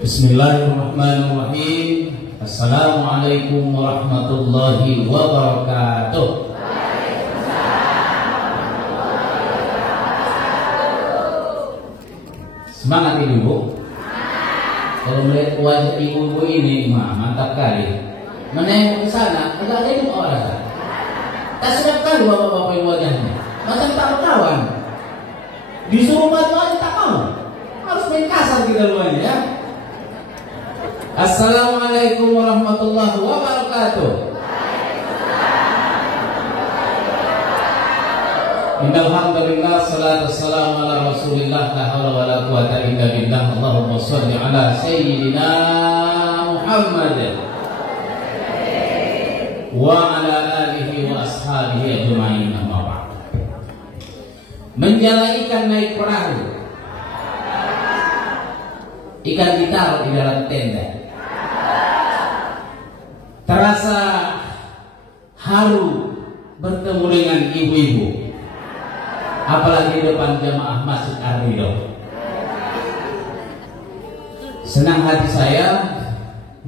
Bismillahirrahmanirrahim. Assalamualaikum warahmatullahi wabarakatuh. Semangat ibu. Kalau melihat wajah ibu-ibu ini, mantap kali. Menengok ke sana, agak ada ibu orang. Tak sedap kali bapak-bapak yang wajahnya. Macam tak berkawan. Disuruh bantu aja tak mau. Harus main kasar kita luarnya ya. Assalamualaikum warahmatullahi wabarakatuh. Innal hamdalillah salatu wassalamu ala Rasulillah la haula wala quwata illa billah. Allahumma shalli ala sayyidina Muhammad wa ala alihi wa ashabihi ajma'in. Amma ba'd. Menjala ikan naik perahu, ikan ditaruh di dalam tenda. Terasa haru bertemu dengan ibu-ibu, apalagi di depan jamaah Masjid Ar-Ridho. Senang hati saya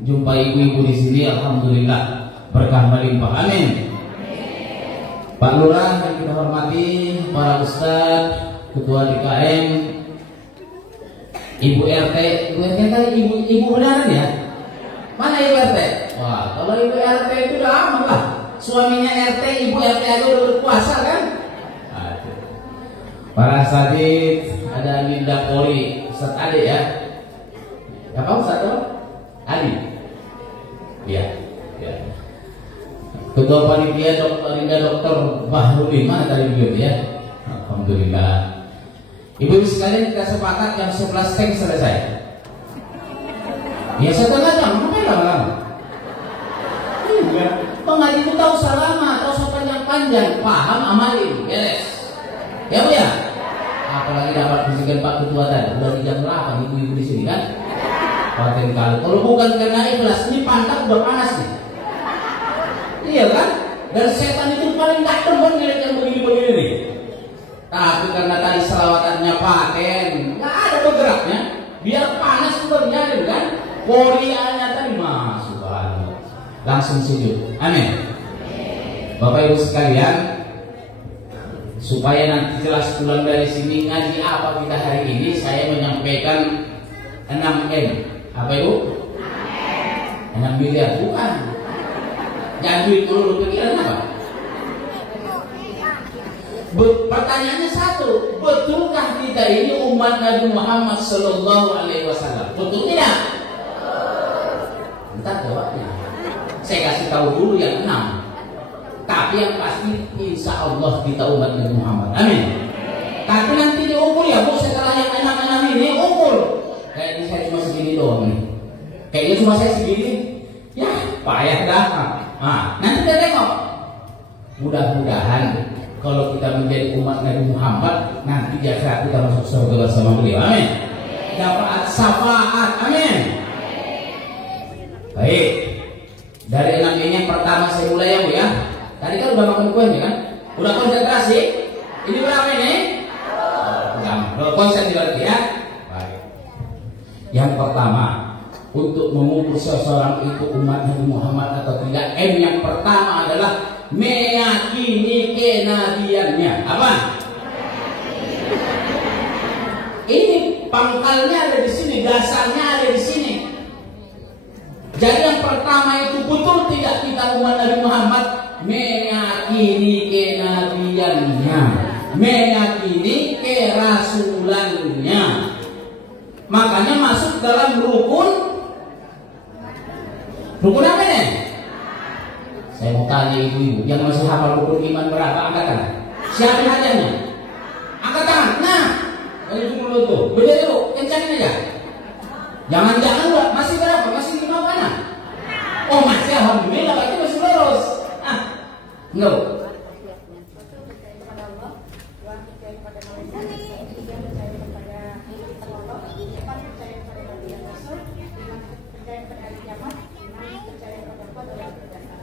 jumpa ibu-ibu di sini. Alhamdulillah, berkah melimpah. Amin. Pak Lurah yang kita hormati, para ustadz, ketua DKM, Ibu RT, kan ibu beneran ya? Mana Ibu RT? Wah, kalau Ibu RT itu udah aman lah. Suaminya RT, Ibu RT aja udah berpuasa kan? Aduh. Para sadid, ada Linda Poli, Ustadz Ali ya? Apa Ustadz Ali? Iya. Ya. Ketua panitia Dr. Bahrudin, mana tadi beliau ya? Alhamdulillah. Ibu-ibu sekalian, kita sepakat jam 11 tank selesai. Ya setengah jam, ngapain lama-lama? Iya, pengaji itu tahu selama, tahu sepanjang-panjang, paham, amalin, beres. Ya Bu ya? Apalagi dapat bisikan Pak Ketua tadi, udah di jam 8 ibu-ibu di sini kan? Paten kali. Kalau bukan karena ikhlas, ini pantat udah panas nih. Iya kan? Dan setan itu paling gak demen ngeliat yang begini-begini nih. Tapi karena tadi selawatannya paten, nggak ada bergeraknya, biar panas bernyali kan? Koreanya tadi masuk banget, langsung sujud. Amin. Bapak Ibu sekalian, supaya nanti jelas pulang dari sini ngaji apa kita hari ini, saya menyampaikan 6M. Apa Ibu? 6 miliar bukan? Jangan duit dulu, pikiran apa? Pertanyaannya satu, betulkah kita ini umat Nabi Muhammad Sallallahu Alaihi Wasallam? Betul tidak? Entar jawabnya. Saya kasih tahu dulu yang 6. Tapi yang pasti, insya Allah kita umat Nabi Muhammad. Amin. Tapi nanti diukur ya Bu, setelah yang 6 ini ukur. Kayaknya saya cuma segini doang nih. Kayaknya cuma saya segini. Ya, payah dah. Nah, nanti kita tengok. Mudah-mudahan kalau kita menjadi umat Nabi Muhammad, nanti di akhirat kita masuk surga bersama beliau. Amin. Dapat syafaat. Amin. Baik. Dari 6 ini yang pertama saya mulai ya Bu ya. Tadi kan udah makan kuenya kan? Udah konsentrasi. Ini berapa ini? Udah konsentrasi berarti ya. Baik. Yang pertama, untuk mengukur seseorang itu umat Nabi Muhammad atau tidak, M yang pertama adalah meyakini kenabiannya. Apa? Ini pangkalnya ada di sini, dasarnya ada di sini. Jadi yang pertama itu betul tidak kita umat Nabi Muhammad meyakini kenabiannya, meyakini kerasulannya. Makanya masuk dalam rukun apa nih? Saya mau tanya ibu-ibu yang masih hafal rukun iman berapa? Angkat tangan. Siapa hadiahnya? Angkat tangan. Nah, itu dulu tuh. Beda dulu, kencangin aja. Jangan-jangan masih berapa? Masih 5 mana? Oh masih, alhamdulillah, berarti masih lurus. Enggak.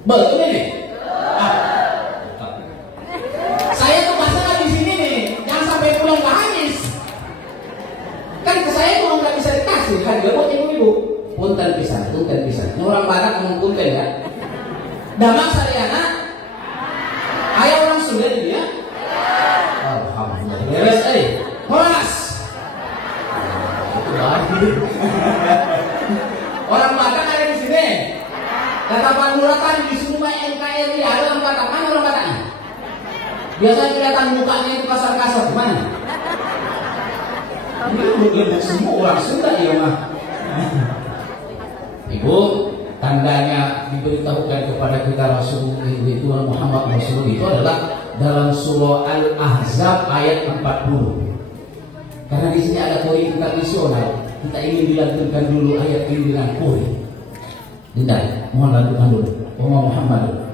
Betul ini. Saya tuh masalah di sini nih, jangan sampai pulang nggak habis. Kan ke saya tuh nggak bisa dikasih. kasih hadiah buat ibu-ibu. Punten pisan. Ini orang Batak ngomong punten ya. Damak Saryana. Ayah orang Sunda ini ya. Alhamdulillah. Beres Horas. Itu lagi. Orang Batak ada di sini. Kata Pak Lurah di sini mah NKRI ada orang Batak. Mana orang Bataknya? Biasanya kelihatan mukanya itu kasar-kasar. Mana? Ini semua orang Sunda ya mah. Ibu, tandanya diberitahukan kepada kita Rasulullah itu Muhammad Rasulullah itu adalah dalam surah Al-Ahzab ayat 40. Karena di sini ada kori internasional, kita ingin dilantunkan dulu ayat ini dengan kori. Dinda, mohon lanjutkan dulu. Muhammad.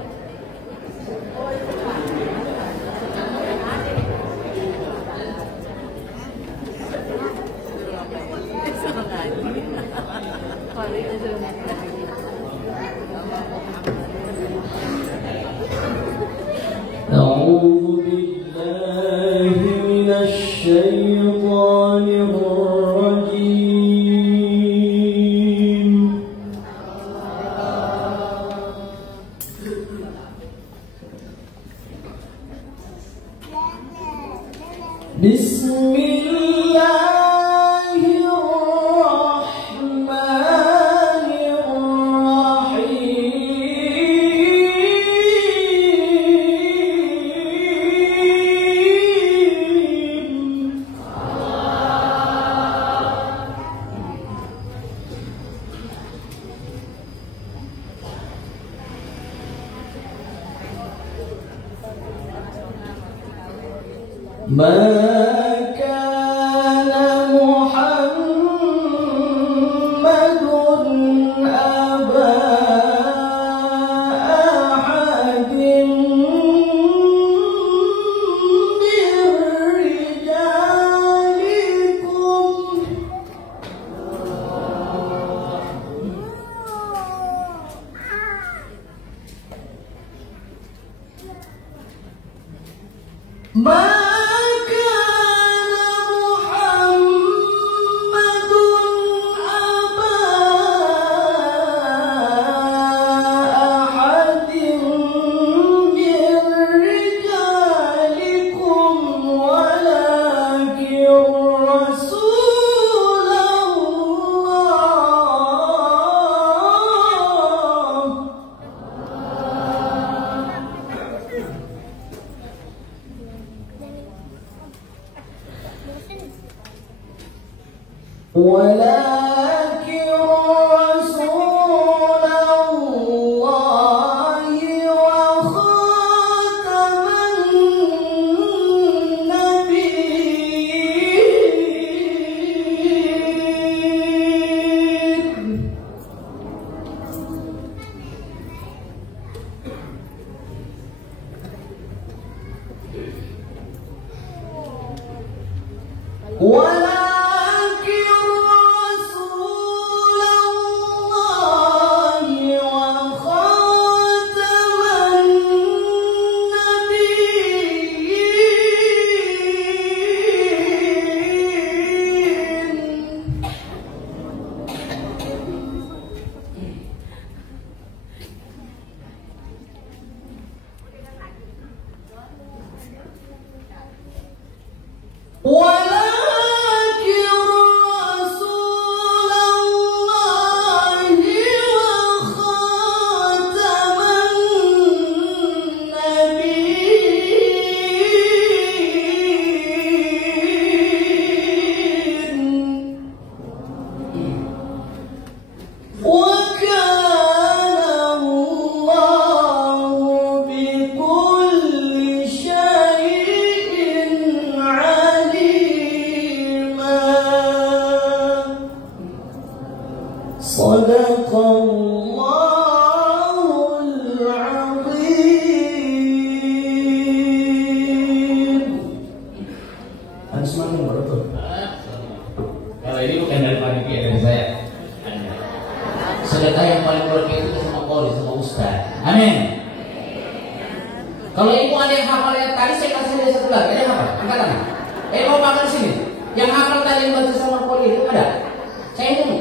أعوذ بالله من الشيطان الرجيم بسم الله الرحمن الرحيم ما كان محمد أبا أحد من رجالكم ما كان محمد أبا أحد من رجالكم ولكن رسول الله ولكن رسول الله وخاتم النبيين ولكن رسول الله وخاتم النبيين ولكن رسول الله وخاتم النبيين وكان الله بكل شيء عليما صدق الله العظيم. Ada semakin betul. Kalau ini bukan dari panitia dari saya. Sedekah yang paling berkah itu sama Kori, sama Ustaz. Amin. Kalau ibu ada yang hafal yang tadi saya kasih dia satu lagi. Ada yang hafal? Angkat tangan. Mau makan sini. Yang hafal tadi yang baca sama Kori itu ada. Saya ingin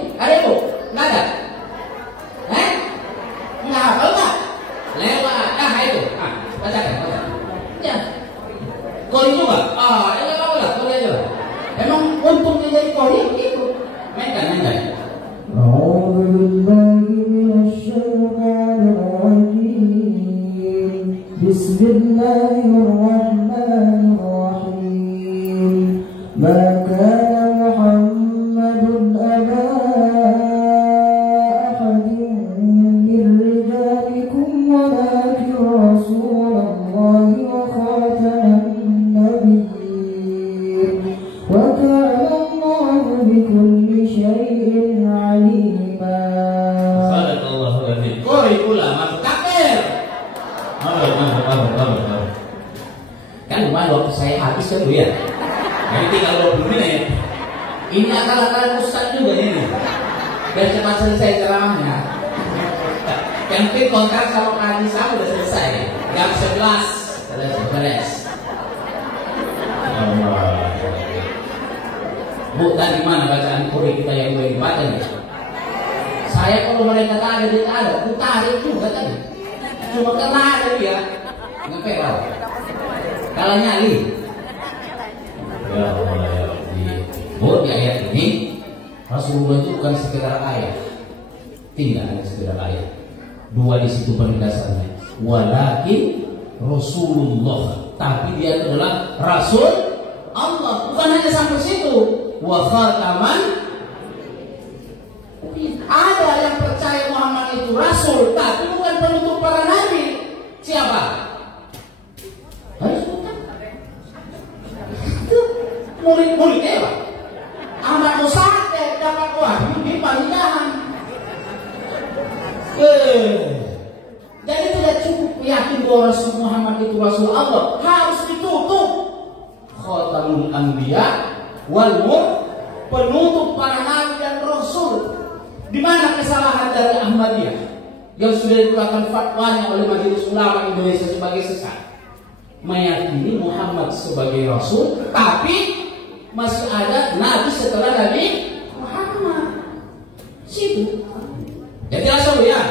Oh iya begitu. Mainkan. أعوذ بالله من الشيطان الرجيم بسم الله الرحمن الرحيم ما كان محمد أبا أحد من رجالكم ولكن رسول الله وخاتم النبيين وكان الله بكل شيء عليما. Sadaqallahu alazim. Qori pula masuk kafir. Mabur. Kan kemarin waktu saya habis kan ya. Jadi tinggal 20 menit. Ini akal-akalan Ustaz juga ini. Biar cepat selesai ceramahnya. Yang penting kontrak sama kaji saya udah selesai. Jam 11 beres. Bu, tadi mana bacaan Qori kita yang boleh dibaca nih? Saya kalau mereka tak ada, dia tak ada, aku tarik juga tadi. Cuma karena ada dia, ngepek tau. Kalau nyali. Ya Allah, Bu, di ayat ini Rasulullah itu bukan sekedar ayat, tidak hanya sekedar ayat. Dua di situ penegasannya. Walakin Rasulullah, tapi dia itu adalah Rasul Allah. Bukan hanya sampai situ. Wa khataman. Ada yang percaya Muhammad itu Rasul, tapi bukan penutup para nabi. Siapa? Harus bukan. Murid-muridnya apa? Ahmad Musadir dapat wahyu di Palidahan. Jadi tidak cukup yakin bahwa Rasul Muhammad itu Rasul Allah, harus ditutup. Khatamul Anbiya wal penutup para nabi dan rasul. Di mana kesalahan dari Ahmadiyah yang sudah dikeluarkan fatwanya oleh Majelis Ulama Indonesia sebagai sesat? Meyakini Muhammad sebagai rasul, tapi masih ada nabi setelah Nabi Muhammad. Situ. Jadi langsung ya,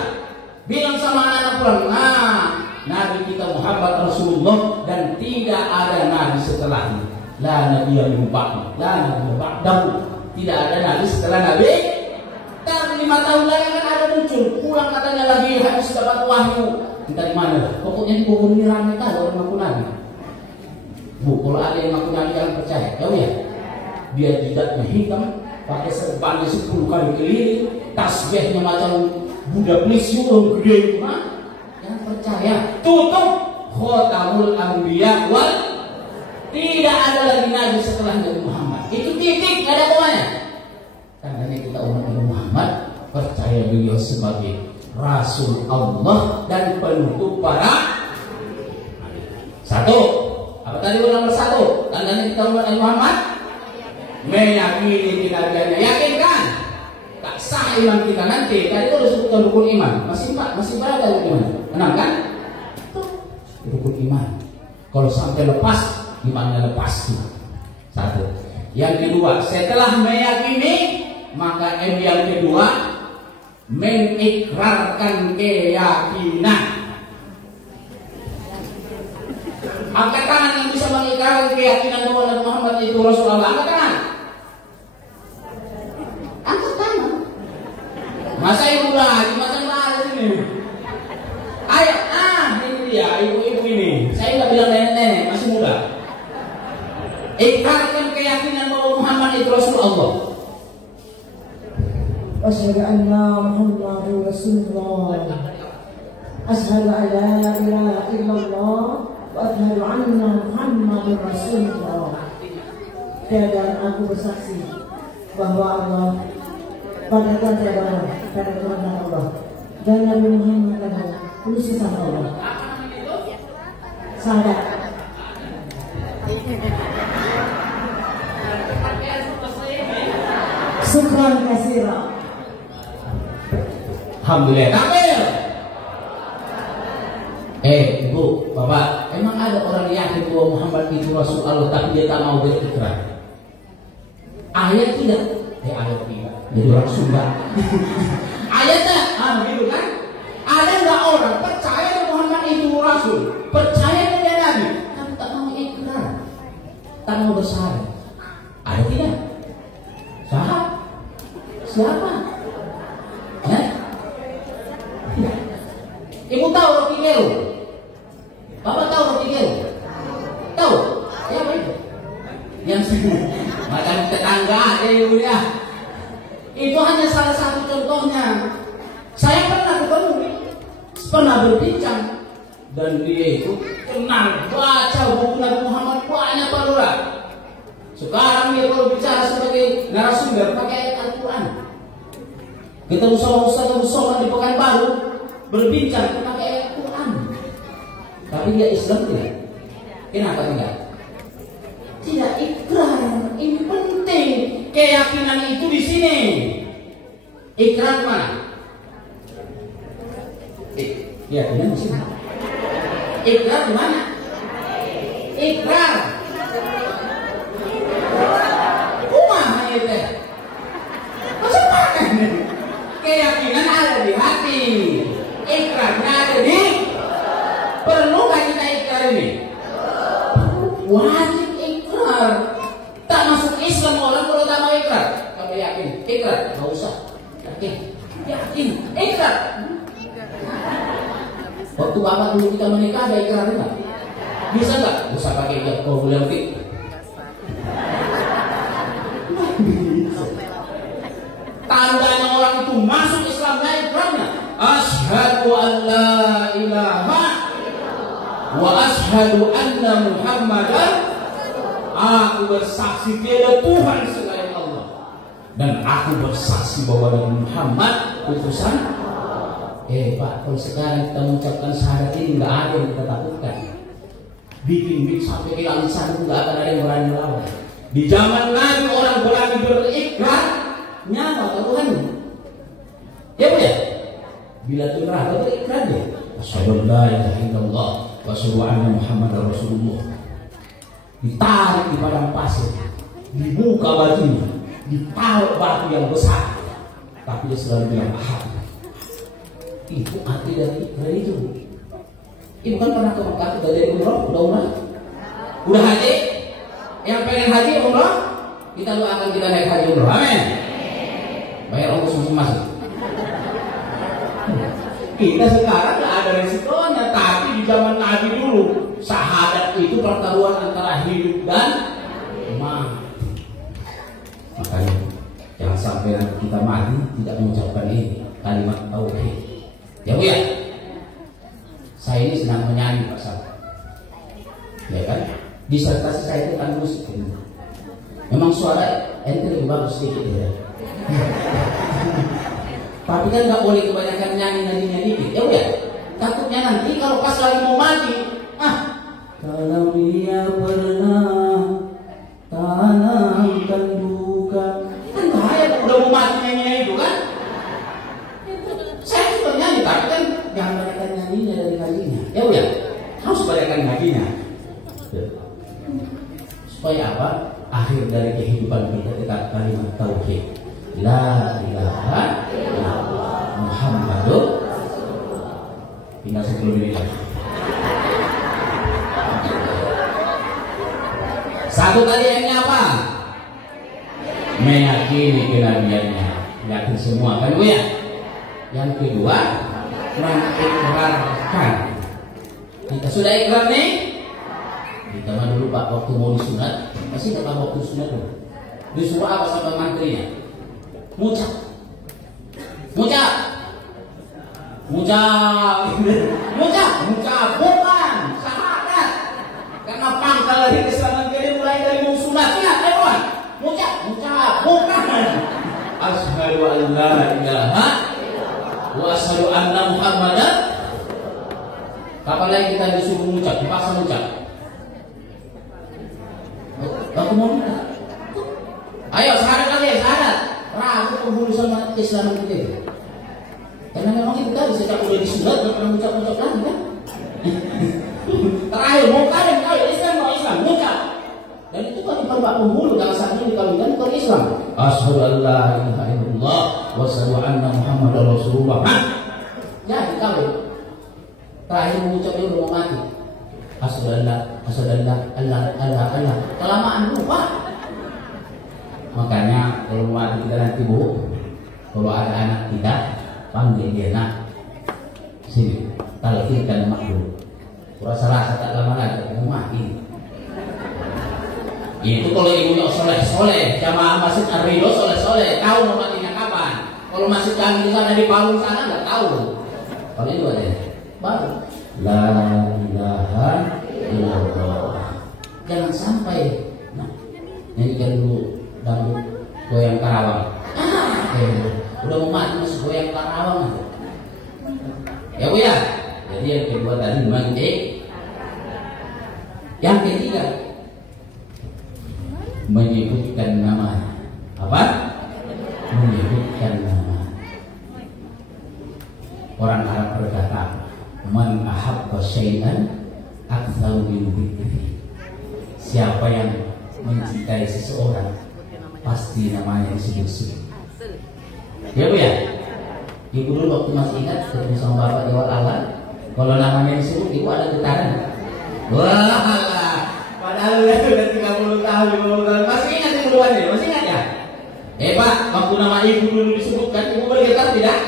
bilang sama anak-anak pulang, nah, Nabi kita Muhammad Rasulullah dan tidak ada nabi setelahnya. La nabiyya min ba'di, la nabiyya ba'dahu. Tidak ada nabi setelah Nabi. Dan 5 tahun lagi kan ada muncul, pulang katanya lagi habis dapat wahyu. Entah di mana. Pokoknya di Bogor ini ramai kali orang ngaku nabi. Bu, kalau ada yang ngaku nabi jangan percaya. Tahu ya? Dia jidatnya hitam, pakai serbannya 10 kali keliling, tasbihnya macam Buddha Blisyu gede itu, jangan percaya. Tutup Khatamul Anbiya wal, tidak ada lagi nabi setelah Nabi Muhammad. Itu titik, nggak ada komanya. Karena kita umat Nabi Muhammad percaya beliau sebagai Rasul Allah dan penutup para. Satu, apa tadi nomor 1? Tandanya kita umat Nabi Muhammad meyakini kenabiannya. Yakin kan? Tak sah iman kita nanti. Tadi kalau sebutkan rukun iman, masih berapa rukun iman? 6 kan? Rukun iman. Kalau sampai lepas, imannya lepas. 1. Yang kedua, setelah meyakini, maka yang kedua mengikrarkan keyakinan. Angkat tangan yang bisa mengikrarkan keyakinan bahwa Nabi Muhammad itu Rasulullah. Angkat tangan. Angkat tangan. Masa ibu lagi, masa lagi ini. Ayo, ini dia ibu-ibu ini. Saya nggak bilang nenek-nenek, masih muda. Ikrarkan keyakinan bahwa Muhammad itu Rasulullah. أشهد أن محمد رسول الله أشهد أن لا إله إلا الله وأشهد أن محمد رسول الله. Dan aku bersaksi bahwa Allah pada Tuhan Allah dan Nabi Muhammad adalah utusan Allah. Sahabat. Syukran katsira. Alhamdulillah. Takbir. Ibu, Bapak, emang ada orang yakin bahwa Muhammad itu Rasul Allah tapi dia tak mau berikrar? Ayat tidak. Ayat tidak. Jadi orang Sunda. Ayatnya, gitu kan? Ada nggak orang percaya bahwa Muhammad itu Rasul, percaya dia Nabi, tapi tak mau ikrar, tak mau bersyahadat? Ada tidak? Siapa? Ibu tahu roti gero? Bapak tahu roti gero? Tahu? Siapa itu? Yang macam tetangga ibu ya. Itu hanya salah satu contohnya. Saya pernah berbincang, dan dia itu kenal baca buku Nabi Muhammad banyak banget. Sekarang dia kalau bicara sebagai narasumber pakai ayat Al-Quran. Kita usaha di Pekanbaru berbincang pakai ayat Al-Quran. Tapi dia Islam tidak. Kenapa tidak? Tidak ikrar. Ini penting. Keyakinan itu di sini. Ikrar mana? Keyakinan di sini. Ikrar di mana? Ikrar. Kumaha itu? Macam mana? Keyakinan ada di hati. Ikrarnya ada di. Perlukah kita ikrar ini? Wajib ikrar. Tak masuk Islam orang kalau tak mau ikrar. Kamu yakin? Ikrar? Gak usah. Yakin? Ikrar. Waktu bapak dulu kita menikah ada ikrar enggak? Bisa nggak? Bisa pakai ijab kabul yang fit. Tandanya orang itu masuk Islamnya ikrarnya. Asyhadu an la ilaha wa asyhadu anna Muhammadan. Aku bersaksi tiada Tuhan selain Allah, dan aku bersaksi bahwa Nabi Muhammad utusan. Pak, kalau sekarang kita mengucapkan syahadat ini nggak ada yang kita takutkan. Bikin sampai ke alisan itu nggak akan ada yang berani lawan. Di zaman Nabi orang berani berikrar nyata Tuhan. Ya Bu ya? Bila Tuhan berikrar dia, asyhadu an la ilaha illallah wa asyhadu anna Muhammadar Rasulullah. Ditarik di padang pasir, dibuka bajunya, ditaruh batu yang besar, tapi dia selalu bilang ahad. Itu arti dari ikrar itu. Ibu kan pernah ke Mekah dari umrah, udah haji? Yang pengen haji umrah, kita doakan kita naik haji umrah. Amin. Bayar ongkos masing-masing. Kita sekarang nggak ada resikonya, tapi di zaman Nabi dulu syahadat itu pertaruhan antara hidup dan mati. Makanya jangan sampai kita mati tidak mengucapkan ini kalimat tauhid. Ya Bu ya. Saya ini sedang menyanyi Pak Sal. Ya kan? Disertasi saya itu kan musik. Memang suara ente lebih bagus sedikit ya. Tapi kan nggak boleh kebanyakan nyanyi dikit. Ya Bu ya. Takutnya nanti kalau pas lagi mau mati, kalau dia pernah tanamkan duka, kan bahaya udah mau mati nyanyi itu kan. Saya juga nyanyi, tapi kan jangan banyakkan nyanyinya dari ngajinya. Ya Bu ya, harus banyakkan ngajinya. Supaya apa? Akhir dari kehidupan kita tetap kalimat tauhid. La ilaha illallah Muhammadur Rasulullah. Tinggal 10 menit lagi. Satu tadi yang apa? Meyakini kenabiannya. Yakin semua kan Bu ya? Yang kedua, mengikrarkan. Kita sudah ikrar nih. Kita mah dulu Pak waktu mau disunat, masih nggak tahu waktu sunat dulu. Disuruh apa sama mantrinya? Ngucap, bukan syahadat. Karena pangkal dari Keislaman kita mulai dari mau sunatnya, teman. Ngucap, bukan. Asyhadu an la ilaha wa asyhadu anna Muhammadan. Kapan lagi kita disuruh mengucap, dipaksa mengucap? Waktu mau minta. Ayo syahadat lagi, syahadat. Ragu penghulu sama Keislaman kita. Karena memang itu tadi sejak udah disunat gak pernah mengucap lagi kan. Terakhir mau kawin, Islam mau Islam, mengucap. Dan itu kan diperbuat penghulu kalau saatnya dikawinkan bukan Islam. Asyhadu an la ilaha illallah wa asyhadu anna Muhammadar Rasulullah. Ya dikawin. Terakhir mengucap dia udah mau mati. Asyhadu Allah. Kelamaan lupa. Makanya kalau mau mati kita nanti Bu, Kalau ada anak kita, panggil dia, nak, sini, talqinkan mak dulu. Rasa-rasa tak lama lagi mau mati. Itu kalau ibunya soleh-soleh, jamaah masjid Ar-Ridho soleh-soleh, tahu mau matinya kapan. Kalau masih kami di sana di Palu sana nggak tahu. Kalau itu aja, baru la ilaha illallah. Jangan sampai, nah, nyanyikan dulu dangdut goyang Karawang. Udah mau mati masih goyang Karawang. Ya Bu ya. Jadi yang kedua tadi mandi. Yang ketiga menyebutkan nama. Apa? Menyebutkan nama. Orang Arab berkata, "Man ahabba syai'an aktsara min dzikri." Siapa yang mencintai seseorang pasti namanya disebut-sebut. Ya Bu ya? Ibu dulu waktu masih ingat ketemu sama bapak di Walalan, kalau namanya disebut ibu ada getaran. Wah, padahal udah 30 tahun, 50 tahun. Masih ingat ibu duluan ya? Masih ingat ya? Pak, waktu nama ibu dulu disebutkan, ibu bergetar tidak?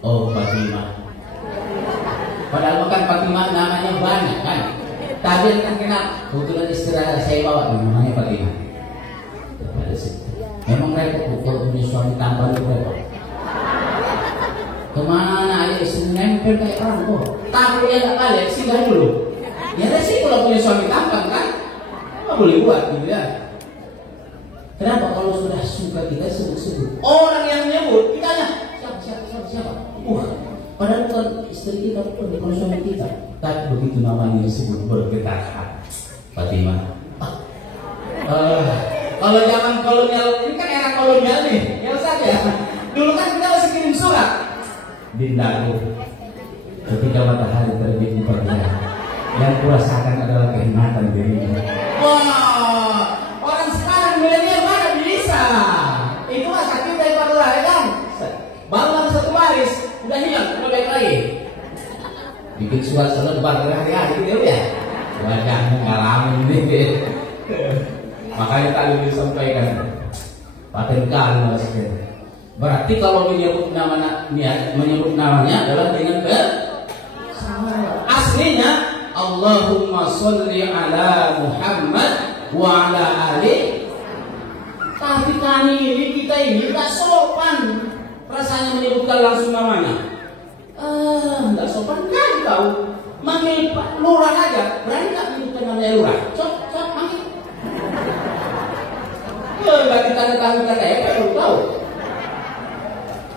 Oh, Fatimah. Padahal bukan Fatimah, namanya banyak kan? Tadi kan kena kebetulan istirahat saya bawa namanya Fatimah. Memang repot kalau punya suami tampan itu repot. Kemana aja istri nempel kayak orang kok. Takut dia nggak balik, singgah dulu. Ya resiko kalau punya suami tampan kan, nggak boleh buat gitu ya. Kenapa kalau sudah suka kita sebut-sebut orang yang menyebut kitanya siapa? Padahal bukan istri kita, bukan suami kita. Tapi begitu namanya disebut bergetar hati. Fatimah. Kalau zaman kolonial ini kan era kolonial nih, ya Ustaz ya. Dulu kan kita masih kirim surat. Dindaku, ketika matahari terbit di pagi hari, yang kurasakan adalah kenikmatan dirimu. Wah, orang sekarang milenial mana bisa? Itu mah sakit dari pada ya kan? Bangun satu baris, udah hilang, udah baik lagi. Bikin surat selebar berhari-hari gitu ya. Wajahmu ngalamin nih. Makanya tadi disampaikan paten kali maksudnya. Berarti kalau menyebut namanya adalah dengan aslinya Allahumma sholli ala Muhammad wa ala ali. Tapi kali ini kita ini tak sopan rasanya menyebutkan langsung namanya. Tidak sopan kan tahu. Manggil Pak Lurah aja, berani tak menyebutkan namanya Lurah? Sok manggil. Enggak kita ketahui baru tahu.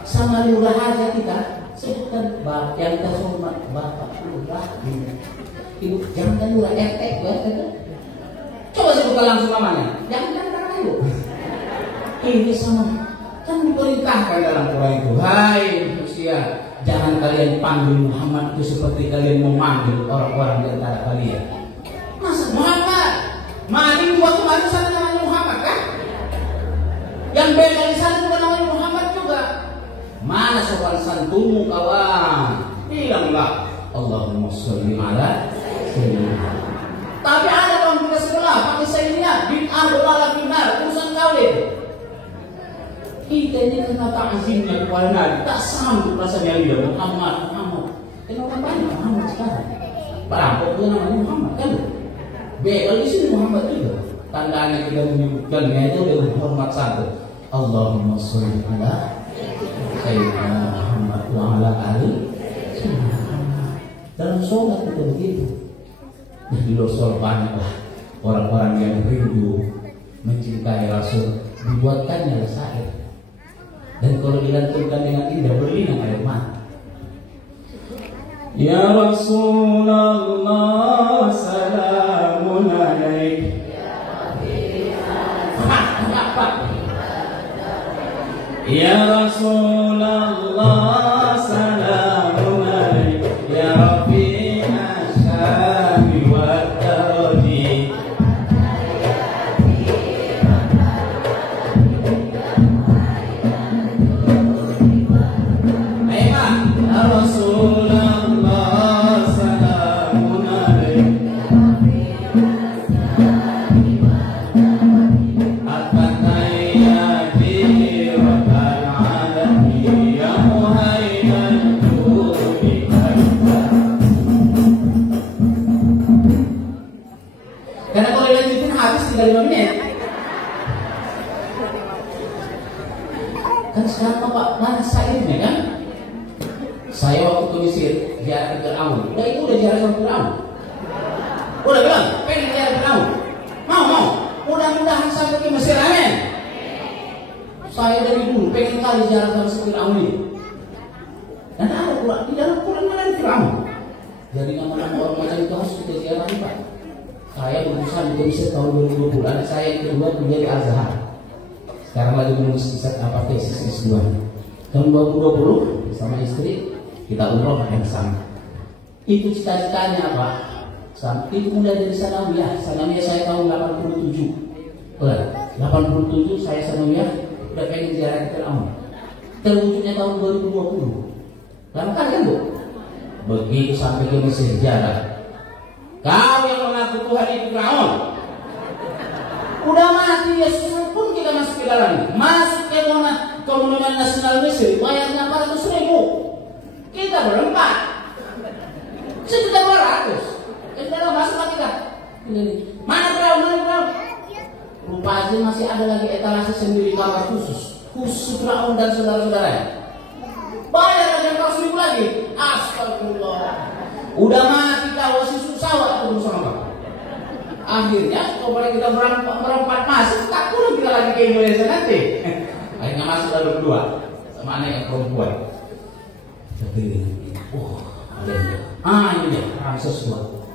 Sama lurah aja kita sebutkan yang kita hormat bapak lurah, ibu jangan lurah RT, coba sebutkan langsung namanya, jangan ibu. Ini sama kan diperintahkan dalam Quran itu, hai manusia, jangan kalian panggil Muhammad itu seperti kalian memanggil orang-orang di antara kalian. Masa Muhammad? Mari waktu mana sana namanya Muhammad kan? Yang beda di sana bukan namanya Muhammad juga. Mana sopan santunmu kawan? Bilanglah Allahumma sholli ala sayyidina. Tapi ada kawan kita sebelah pakai sayyidina bid'ah dolala binar urusan kawin. Kita ini kena ta'zimnya kepada Nabi, tak sanggup rasanya dia Muhammad. Kenapa banyak Muhammad sekarang? Perampok itu namanya Muhammad kan? Bebel di sini Muhammad juga. Tandanya kita menyebutkannya itu dengan hormat satu. Allahumma sholli ala Sayyidina Muhammad wa ala ali. Dalam sholat itu begitu. Di luar sholat banyaklah orang-orang yang rindu mencintai Rasul, dibuatkannya syair. Dan kalau dilantunkan dengan indah berlinang air mata. Ya Rasulullah salamun alaik. Ya Rasulullah salamun alaik. Ya Rabbi asyami wa tarji. Ya Rasulullah salamun alaik. At-tahiyyati wa Kan sekarang Bapak mana sairnya kan? Saya waktu ke Mesir ziarah Fir'aun. Itu udah ziarah sama Fir'aun. Udah bilang, pengen ziarah Fir'aun. Mau. Mudah-mudahan sampai ke Mesir, amin. Saya dari dulu pengen kali ziarah sama Fir'aun ini. Dan ada Quran, di dalam Quran mana ada Fir'aun. Jadi nama-nama orang macam itu harus kita ziarahi, Pak. Saya berusaha di Mesir tahun 2020. Anak saya yang kedua kuliah di Al-Azhar. Sekarang lagi menulis tesis S2. Tahun 2020 sama istri kita umroh yang sama. Itu cita-citanya apa? Itu mulai dari sanawiyah. Sanawiyah saya tahun 87. 87 saya sanawiyah udah pengen ziarah ke Fir'aun. Terwujudnya tahun 2020. Lama kan Bu? Begitu sampai ke Mesir ziarah. Kau yang mengaku Tuhan itu Fir'aun. Udah mati ya pun kita masuk ke dalam. Masuk ke Monumen Nasional Mesir, bayarnya 400.000. Kita berempat 1.200.000. Kita masuk lagi kan? Mana Fir'aun? Lupa aja masih ada lagi etalase sendiri kamar khusus Fir'aun dan saudara-saudaranya. Bayar lagi 400.000 lagi. Astagfirullah. Udah mati kau si susah waktu sama Pak. Akhirnya kalau kita berempat masuk, tak kurang kita lagi ke Indonesia nanti. Akhirnya masuk lalu berdua sama anak yang perempuan. Tapi ada yang ini dia Ramses II.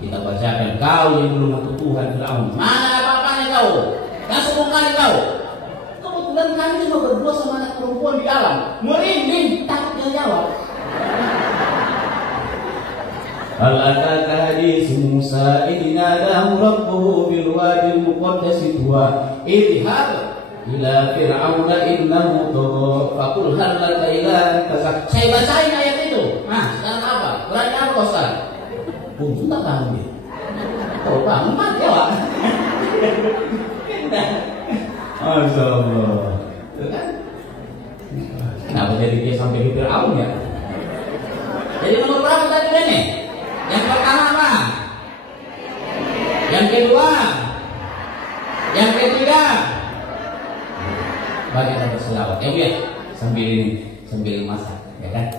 Kita bacakan kau yang belum ngaku Tuhan Fir'aun. Mana apa-apanya kau? Dan semuanya kau. Kebetulan kami cuma berdua sama anak perempuan di alam. Merinding, takut dia jawab. Hal ataka hadis Musa idh nadahu rabbuhu bil wadil muqaddas tuwa idhhab ila fir'auna innahu tagha faqul hal laka ila tazak. Saya bacain ayat itu. Sekarang apa? Berarti apa Ustaz? Untung tak tahu dia. Tahu banget mati ya Pak. Masya Allah. Kenapa jadi dia sampai ke Fir'aun ya? Jadi nomor berapa tadi ini? Yang pertama apa? Yang kedua? Yang ketiga? Bagaimana berselawat? Ya Bu ya? Sambil masak, ya kan?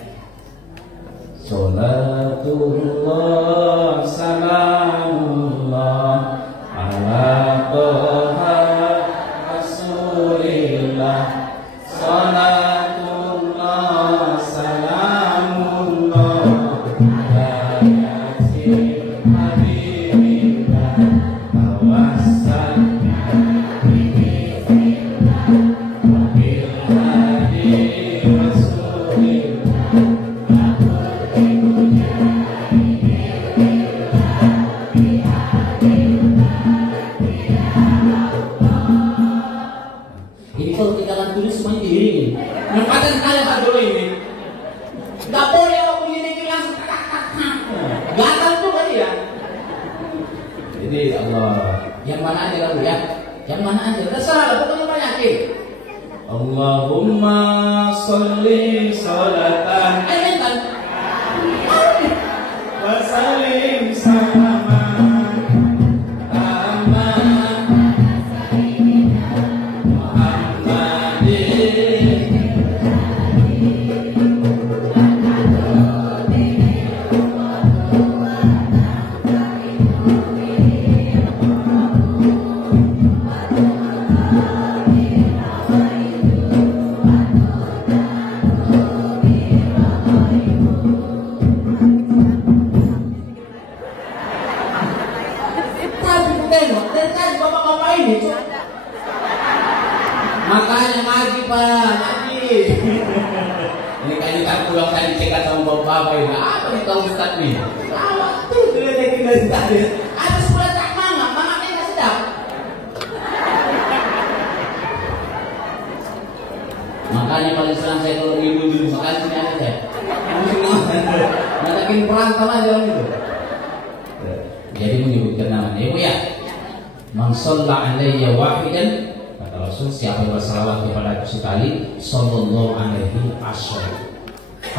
Sholatullah salamullah ala toha rasulillah. Sholatullah salamullah ala yasin habibillah tawassan bi'idhnillah wa bil hadi rasulillah. Ini kalau kita akan tulis semuanya diiringi. Menempatkan kalian Pak dulu ini. Gak boleh waktu ini langsung gatal tuh kan ya. Jadi Allah, yang mana aja kamu ya? Yang mana aja? Terserah, pokoknya banyakin. Allahumma sholli sholatan kan? Wa sallim salaman makanya ngaji Pak, ngaji. Ini kan pulang tadi cekat sama bapak ini. Apa nih tahu Ustaz nih? Lama tuh kita tadi. Ada sekolah tak mama kan nggak sedap. Makanya paling senang saya kalau ibu makan sini aja. Mungkin perantau aja orang itu. Jadi menyebutkan namanya Ibu ya. Man shalla alayya wahidan, kata Rasul, siapa yang berselawat kepada aku sekali, sallallahu alaihi wasallam,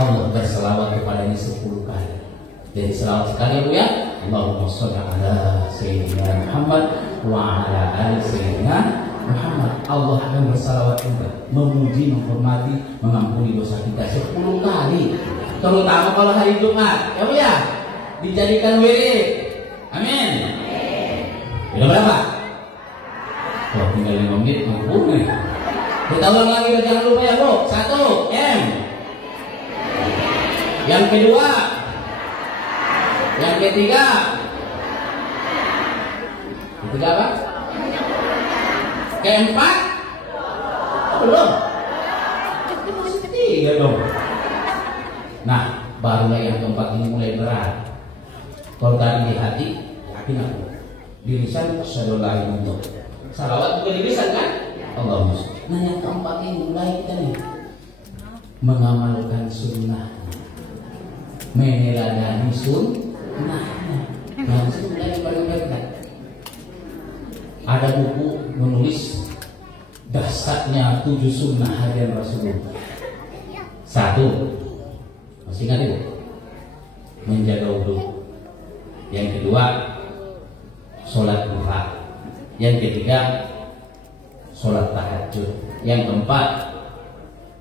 Allah berselawat kepadanya 10 kali. Jadi selawat sekali ya Bu ya. Allahumma sholli ala sayyidina Muhammad wa ala ali sayyidina Muhammad, Allah akan bersalawat juga, memuji, menghormati, mengampuni dosa kita 10 kali. Terutama kalau hari Jumat, ya Bu ya, dijadikan wirid. Amin. Sudah berapa? Oh, tinggal 5 menit, nih. Kita ulang lagi, jangan lupa ya Bu. 1 M. Yang kedua, yang ketiga apa? Keempat, belum. Masih ketiga dong. Nah, barulah yang keempat ini mulai berat. Kalau tadi di hati, yakin aku. Di lisan, asyhadu an la ilaha illallah. Salawat juga di lisan kan? Allahumma sholli. Nah, yang keempat ini mulai kita nih mengamalkan sunnah, meneladani sunnahnya. Langsung mulai bagi-bagikan. Ada buku menulis dasarnya 7 sunnah harian Rasulullah. 1, masih ingat itu? Menjaga wudhu. Yang kedua, sholat duha. Yang ketiga, sholat tahajud. Yang keempat,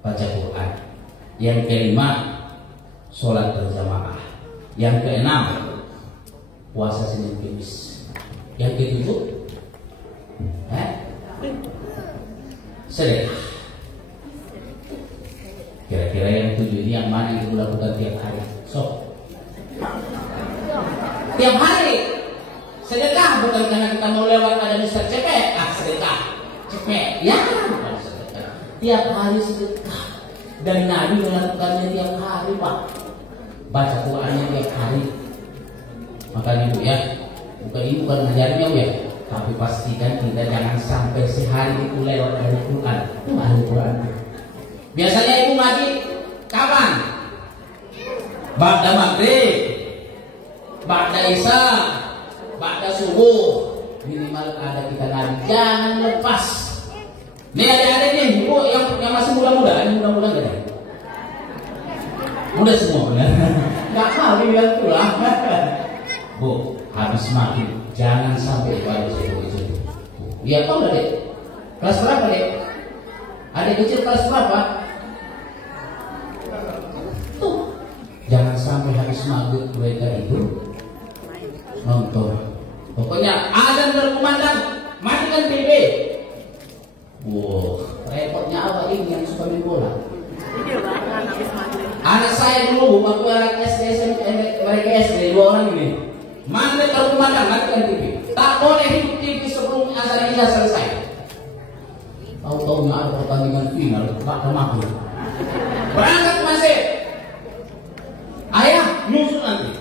baca Quran. Yang kelima, sholat berjamaah. Yang keenam, puasa Senin Kamis. Yang ketujuh, sedekah. Kira-kira yang 7 ini yang mana yang dilakukan tiap hari? Tiap hari sedekah, bukan karena kita mau lewat ada Mister Cepet, sedekah cepet, ya bukan sedekah. Tiap hari sedekah, dan Nabi melakukannya tiap hari Pak. Baca Qurannya tiap hari. Makanya Bu ya, bukan ngajarnya Bu ya, tapi pastikan kita jangan sampai sehari itu lewat dari Quran. Al-Quran. Biasanya Ibu ngaji kapan? Ba'da maghrib, ba'da isya, ba'da subuh. Minimal ada kita ngaji, jangan lepas. Nih ada nih Bu yang masih muda-muda, ini muda-muda gak ada? Muda semua benar. Gak kali bilang pulang. Bu, habis maghrib jangan sampai pada itu. Lihat tahu nggak dek? Kelas berapa dek? Adik kecil kelas berapa? Tuh, jangan sampai habis maghrib mereka itu nonton. Pokoknya azan berkumandang, matikan TV. Wow, repotnya apa ini yang suka main bola? Anak saya dulu waktu anak SD, mereka SD 2 orang ini. Maghrib berkumandang, matikan TV. Tak boleh hidup TV sebelum azan isya selesai. Tahu-tahu nggak ada pertandingan final, pada maghrib. Berangkat masih. Ayah nyusul nanti.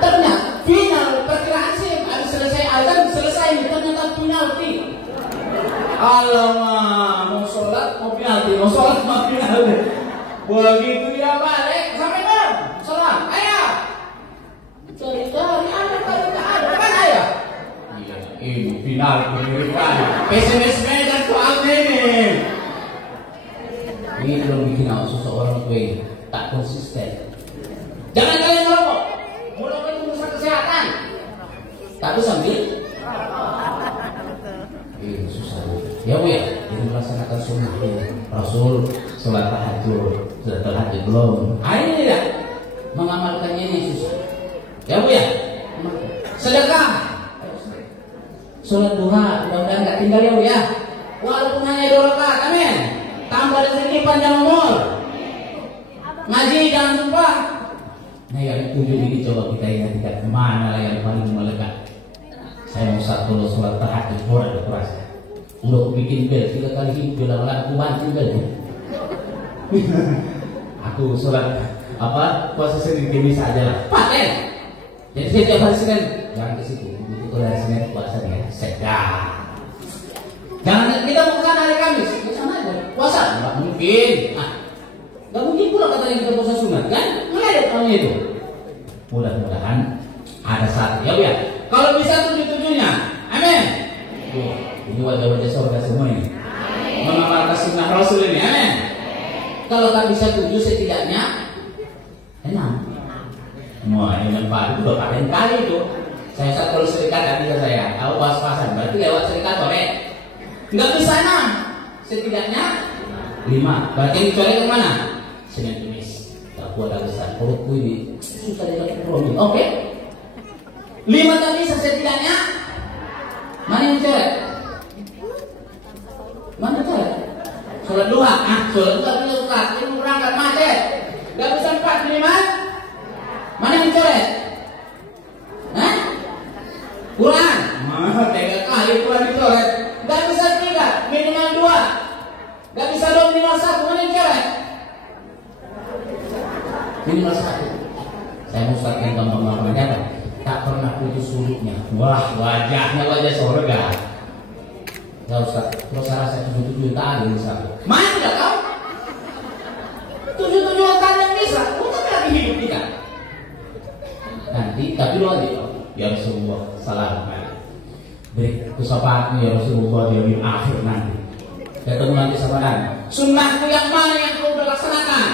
Ternyata final perkiraan sih habis selesai azan selesai, ternyata penalti. Alamak, mau sholat mau penalti, mau sholat mau penalti. Begitu dia balik sampai kan sholat, ayah. Cari-cari ada kan ayah. Iya, ini final pendidikan. SMS dan soalnya ini. Ini belum bikin aku seseorang gue tak konsisten. Jangan kalian merokok, merokok itu merusak kesehatan. Tapi sambil ini susah. Ya Bu ya, ini melaksanakan sunnah Rasul, sholat tahajud, sudah tahajud belum? Ini tidak mengamalkannya ini susah. Ya Bu ya, sedekah, sholat duha, mudah-mudahan nggak tinggal ya Bu ya. Walaupun hanya 2 rakaat, amin. Tambah rezeki panjang umur. Ngaji jangan lupa. Nah yang 7 ini coba kita ingat kemana yang paling melekat. Saya mau satu sholat tahajud boleh berpuasa. Udah bikin bel 3 kali hidup bila aku bantu bel. Aku sholat puasa Senin Kamis aja lah. Paten. Jadi setiap hari Senin jangan ke situ. Begitu kalau hari Senin puasa ya sedang. Jangan kita bukan hari Kamis, sama aja puasa nggak mungkin. Nggak mungkin pula katanya kita puasa sunat kan? Nggak ada kamu itu. Mudah-mudahan ada satu ya Bu ya. Kalau bisa 7-7-nya, amin. Ini wajah-wajah surga semua ini. Mengamalkan sunnah Rasul ini, amin. Kalau tak bisa 7 setidaknya 6. Wah, yang baru udah paling kali itu. Saya Ustaz kalau serikat nggak bisa saya. Tahu pas-pasan. Berarti lewat serikat coret. Nggak bisa 6. Setidaknya 5. Berarti yang dicoret ke mana? Senin Kamis. Tak kuat Ustaz. Perutku ini susah didapat promi. Oke. 5 tak bisa setidaknya. Mana yang dicoret? Mana coret? Sholat duha. Sholat duha punya Ustaz. Ini berangkat macet. Nggak bisa 4 minimal. Mana yang dicoret? Hah? Quran. Tega kali Quran dicoret. Nggak bisa 3 minimal 2. Nggak bisa 2 minimal 1. Mana yang dicoret? Minimal 1. Saya Ustaz yang gampang-gampang aja. Tak pernah putus sulitnya. Wah, wajahnya wajah surga. Gak usah. Kalau saya rasa 7 tak ada bisa. Mana tidak tahu? 7 kan yang bisa. Untuk lagi hidup kita. Nanti tapi doa dia. Ya Rasulullah, salam. Beri kesabaran ya Rasulullah di hari akhir nanti. Ketemu nanti sama Dan. Sunnahku yang mana yang kau udah laksanakan?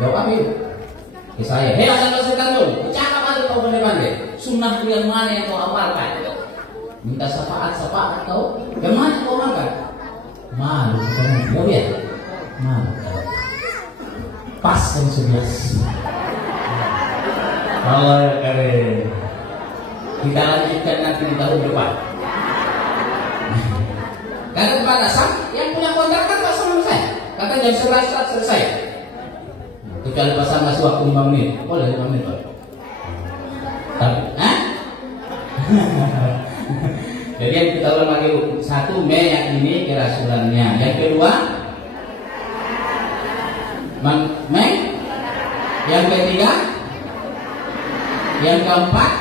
Jawab apa itu? Ke saya. Hei, laksanakan kamu. Cakap aja kau pandai-pandai. Sunnahku yang mana yang kau amalkan? Minta syafaat kau. Yang mana kau amalkan? Malu kita ya. Malu. Pas kan 11. Oh, keren. Kita lanjutkan nanti di tahun depan. Karena kebatasan yang punya kontrak kan tak sama saya. Kata jam 11 selesai. Kecuali pasang ngasih waktu 5 menit. Boleh 5 menit Pak. Tapi, jadi yang kita ulang lagi 1 Mei yang ini kerasulannya. Yang kedua Mei. Yang ketiga, yang keempat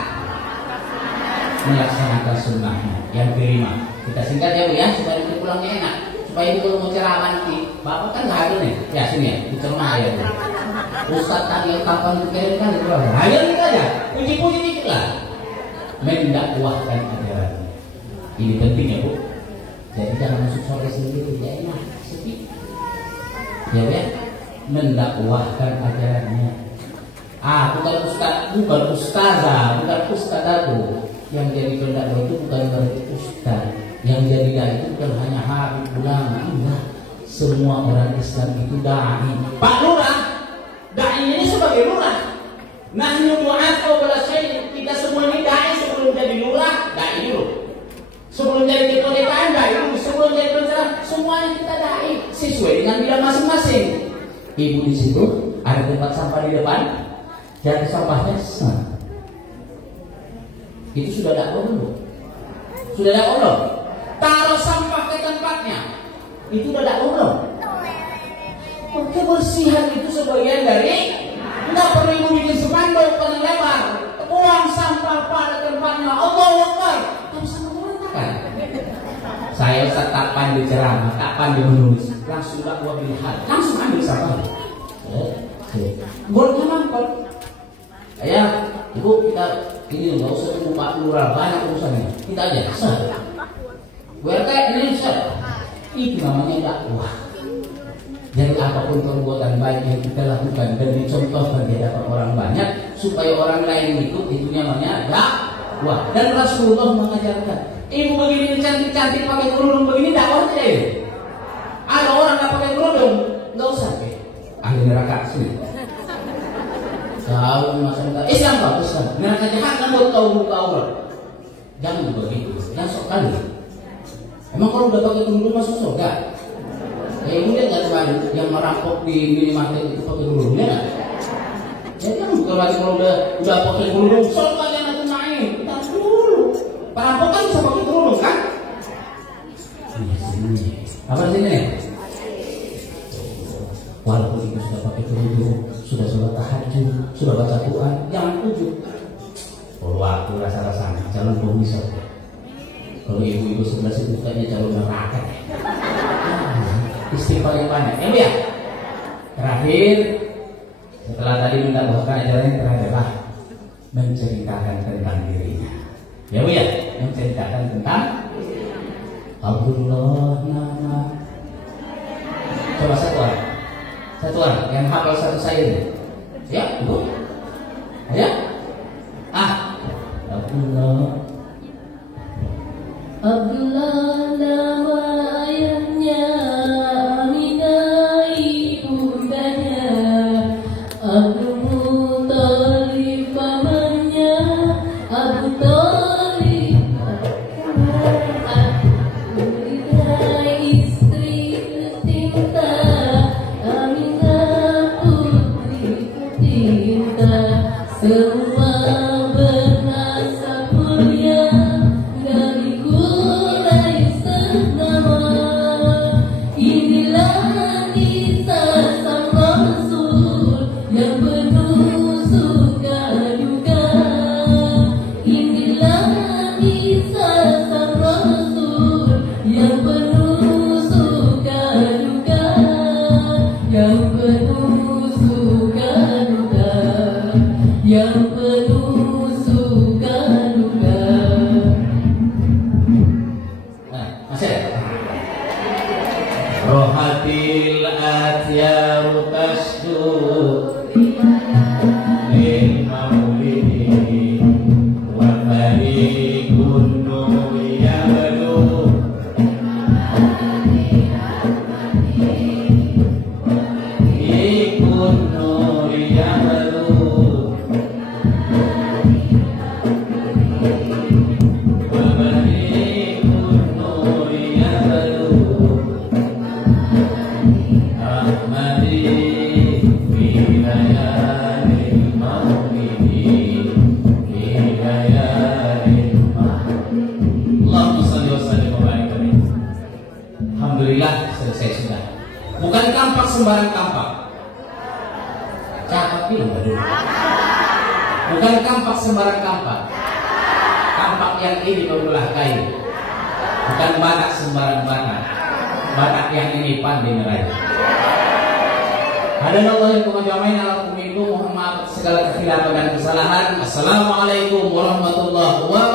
melaksanakan sunnahnya. Yang kelima, kita singkat ya Bu ya supaya kita pulangnya enak. Supaya itu kalau mau ceramah nanti, Bapak kan nggak ada nih. Ya sini ya, dicermah ya Bu. Ustaz tadi kapan dikirim kan itu apa? Ayo kita aja, puji-puji dikit lah. Mendakwahkan ajaran. Ini penting ya Bu. Jadi jangan masuk sore sendiri, tidak enak, sepi. Ya Bu ya, mendakwahkan ajarannya. Bukan ustazah, bukan ustadatu. Yang jadi pendakwah itu bukan berarti ustaz. Yang jadi dai itu bukan hanya habib ulama, enggak. Semua orang Islam itu dai. Pak Lurah, dai ini sebagai lurah. Nahnu du'atau wala syai'. Kita semua ini dai sebelum jadi lurah, dai dulu. Sebelum jadi ketua DKM, dai dulu. Sebelum jadi pencerah, semuanya kita dai sesuai dengan bidang masing-masing. Ibu di situ ada tempat sampah di depan. Jadi sampahnya itu sudah dakwah belum? Sudah dakwah belum? Taruh sampah ke tempatnya. Itu sudah dakwah belum? Kebersihan itu sebagian dari. Tidak perlu ibu bikin spanduk panjang lebar. Buang sampah pada tempatnya. Allahu Akbar. Kamu sama mengatakan. Saya Ustaz kapan diceramah, kapan menulis, langsung dakwah bilhal, langsung ambil sampah. Boleh nampak. Ya, Ibu kita ini nggak usah tunggu Pak Lurah, banyak urusannya. Kita aja, sah. WRT Indonesia, itu namanya dakwah. Jadi apapun perbuatan baik yang kita lakukan dan dicontohkan di hadapan orang banyak, supaya orang lain itu namanya dakwah. Dan Rasulullah mengajarkan, ibu begini cantik-cantik pakai kerudung begini dakwah aja. Ada orang nggak pakai kerudung, nggak usah. Ahli neraka sini. Tahu masalah Islam bagus kan? Neraka jahat mau tahu aurat. Jangan begitu, jangan sok kali. Emang kalau udah pakai kerudung masuk surga? Ibu lihat nggak kemarin yang merampok di minimarket itu pakai kerudungnya nggak? Jadi kan bukan lagi kalau udah pakai kerudung, sok kalian aku main. Tahu dulu. Perampok kan bisa pakai kerudung kan? Apa sini nih? Walaupun ibu sudah pakai kerudung, sudah sholat tahajud, sudah baca Quran, jangan ujub. Kalau aku rasa-rasanya calon penghuni surga. Kalau ibu-ibu sebelah situ kayaknya calon neraka. Istighfar yang banyak, ya Bu ya. Terakhir, setelah tadi mendakwahkan ajaran yang terakhir adalah menceritakan tentang dirinya. Ya Bu ya, menceritakan tentang Abdullah nama. Coba satu orang yang hafal satu saya ini. Ya, Bu. Ya. Abdullah nama ayahnya, Aminah ibundanya, Abdul Muthalib pamannya, Abu Thalib istri tercinta, Aminah putri tercinta, semua bernasab mulia dari Quraisy ternama. Inilah kisah sang Rasul yang penuh suka duka. Inilah kisah sang Rasul yang penuh suka duka, yang penuh suka duka, yang penuh suka duka. Nah, masih ada. Rohatil atyaru tasdu lil maulidi wa fariqun nuri yablu ikun nuri yablu wa fariqun nuri yablu Ahmadi fi layalil maulidi fi layalil maulidi. Allahumma shalli wa sallim wa barik alaihi. Alhamdulillah selesai sudah. Bukan kampak sembarang kampak. Cakap dulu. Bukan kampak sembarang kampak. Kampak yang ini berbelah kayu. Bukan banak sembarang banak. Banak yang ini pandai meraih. Hadanallahu wa jamain ala kumikum, mohon maaf segala kekhilafan dan kesalahan. Assalamualaikum warahmatullahi wabarakatuh.